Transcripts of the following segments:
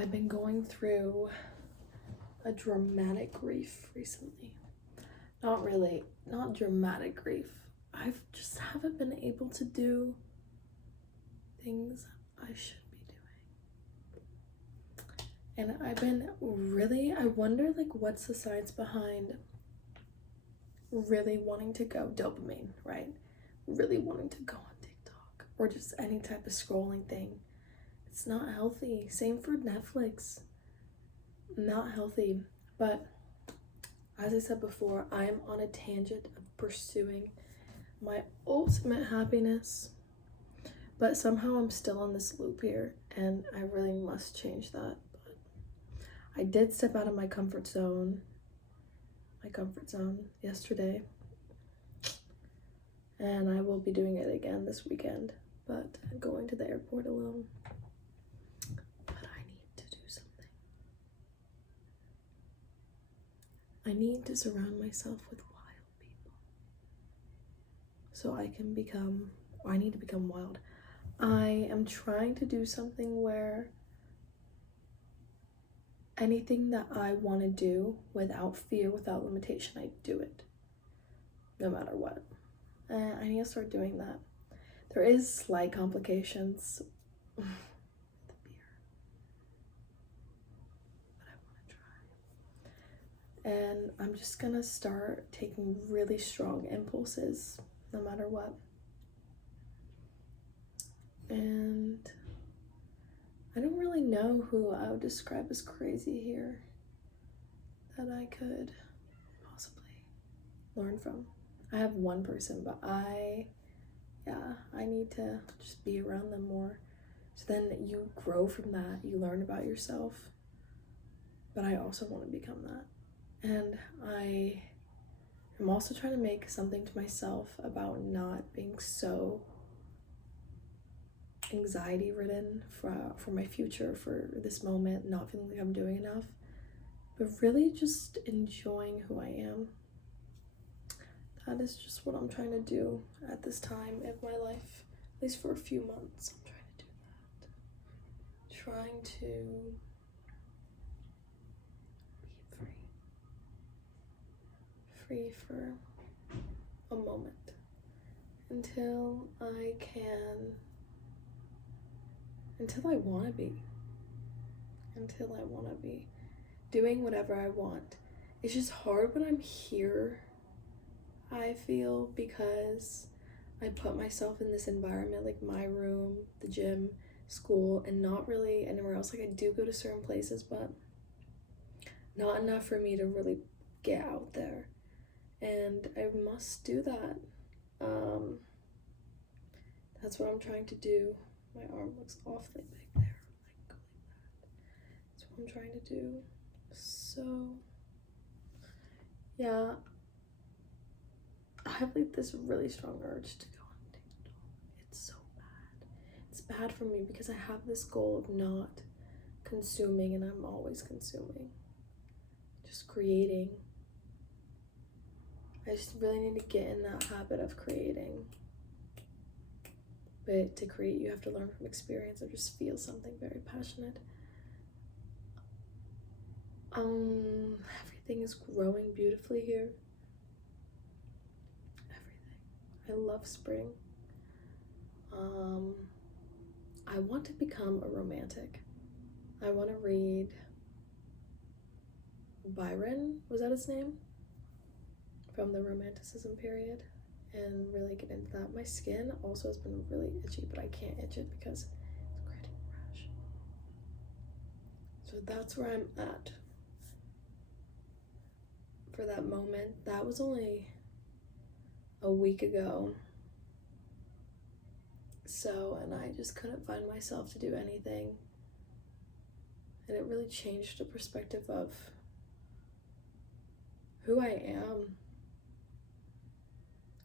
I've been going through a dramatic grief recently. Not really, not dramatic grief. I just haven't been able to do things I should be doing. And I've been I wonder like what's the science behind really wanting to go dopamine, right? Really wanting to go on TikTok or just any type of scrolling thing. It's not healthy. Same for Netflix. Not healthy. But as I said before, I'm on a tangent of pursuing my ultimate happiness. But somehow I'm still on this loop here, and I really must change that. But I did step out of my comfort zone yesterday. And I will be doing it again this weekend, but I'm going to the airport alone. But I need to do something. I need to surround myself with wild people. So I need to become wild. I am trying to do something where anything that I want to do without fear, without limitation, I do it. No matter what. I need to start doing that. There is slight complications with the beer, but I want to try. And I'm just gonna start taking really strong impulses, no matter what. And I don't really know who I would describe as crazy here that I could possibly learn from. I have one person, but I need to just be around them more. So then you grow from that, you learn about yourself. But I also want to become that. And I am also trying to make something to myself about not being so anxiety ridden for my future, for this moment, not feeling like I'm doing enough, but really just enjoying who I am. That is just what I'm trying to do at this time of my life, at least for a few months. I'm trying to do that. Trying to be free for a moment until I want to be doing whatever I want. It's just hard when I'm here, I feel, because I put myself in this environment, like my room, the gym, school, and not really anywhere else. Like I do go to certain places, but not enough for me to really get out there. And I must do that. That's what I'm trying to do. My arm looks awfully big there. Like that. That's what I'm trying to do. So, yeah. I have like this really strong urge to go on TikTok. It's so bad. It's bad for me because I have this goal of not consuming, and I'm always consuming. Just creating. I just really need to get in that habit of creating. But to create, you have to learn from experience or just feel something very passionate. Everything is growing beautifully here. Everything. I love spring. I want to become a romantic. I want to read Byron, was that his name? From the Romanticism period, and really get into that. My skin also has been really itchy, but I can't itch it because it's creating a rash. So that's where I'm at for that moment. That was only a week ago. So, and I just couldn't find myself to do anything. And it really changed the perspective of who I am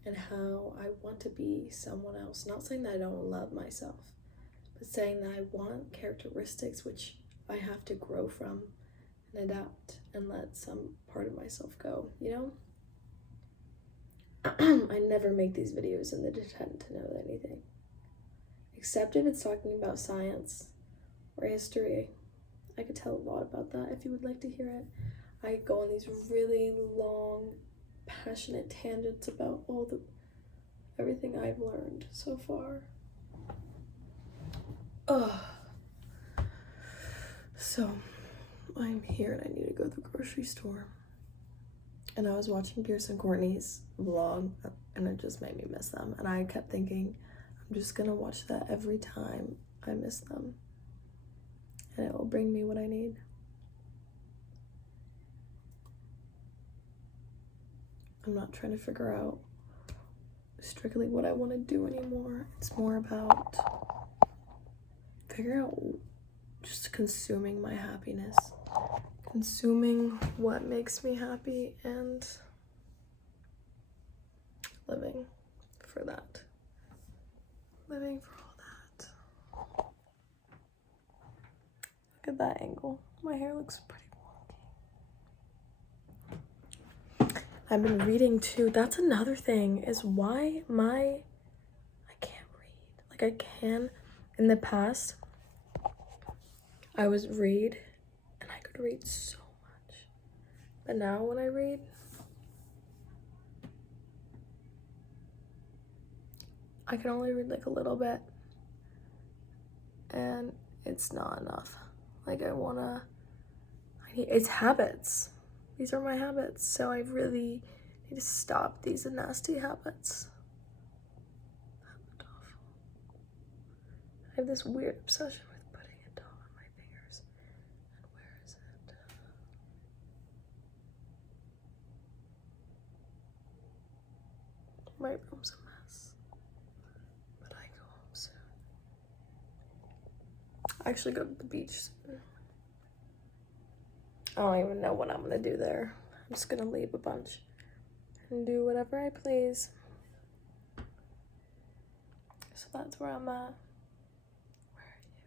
and how I want to be someone else. Not saying that I don't love myself, but saying that I want characteristics which I have to grow from and adapt and let some part of myself go, you know? I never make these videos in the intent to know anything, except if it's talking about science or history. I could tell a lot about that if you would like to hear it. I go on these really long, passionate tangents about everything I've learned so far. Ugh. So, I'm here and I need to go to the grocery store. And I was watching Pierce and Courtney's vlog and it just made me miss them. And I kept thinking, I'm just gonna watch that every time I miss them. And it will bring me what I need. I'm not trying to figure out strictly what I want to do anymore. It's more about figuring out just consuming my happiness. Consuming what makes me happy and living for that. Living for all that. Look at that angle. My hair looks pretty wonky. I've been reading too. That's another thing, is why I can't read. Like I can, in the past, I was read and I could read so much. But now when I read, I can only read like a little bit. And it's not enough. Like it's habits. These are my habits. So I really need to stop these nasty habits. I have this weird obsession with putting it down on my fingers. And where is it? My room's a mess. But I go home soon. I actually go to the beach soon. I don't even know what I'm gonna do there. I'm just gonna leave a bunch and do whatever I please. So that's where I'm at. Where are you?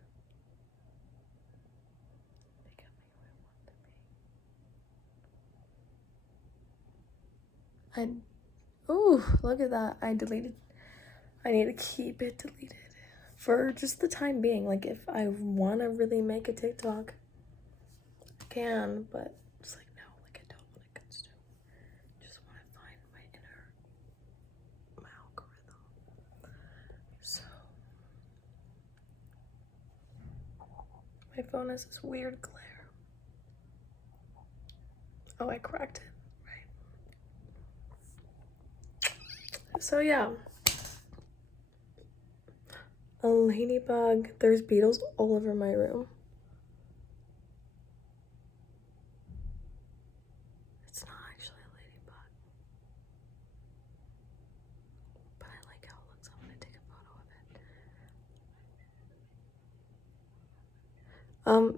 Becoming who I want to be. Ooh, look at that. I need to keep it deleted for just the time being. Like if I want to really make a TikTok, I can, but it's like, no, like I don't want to consume. I just want to find my algorithm. So my phone has this weird glare. Oh, I cracked it, right? So yeah. A ladybug. There's beetles all over my room. It's not actually a ladybug. But I like how it looks. I'm gonna take a photo of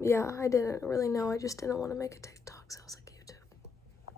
it. Yeah, I didn't really know. I just didn't want to make a TikTok, so I was like,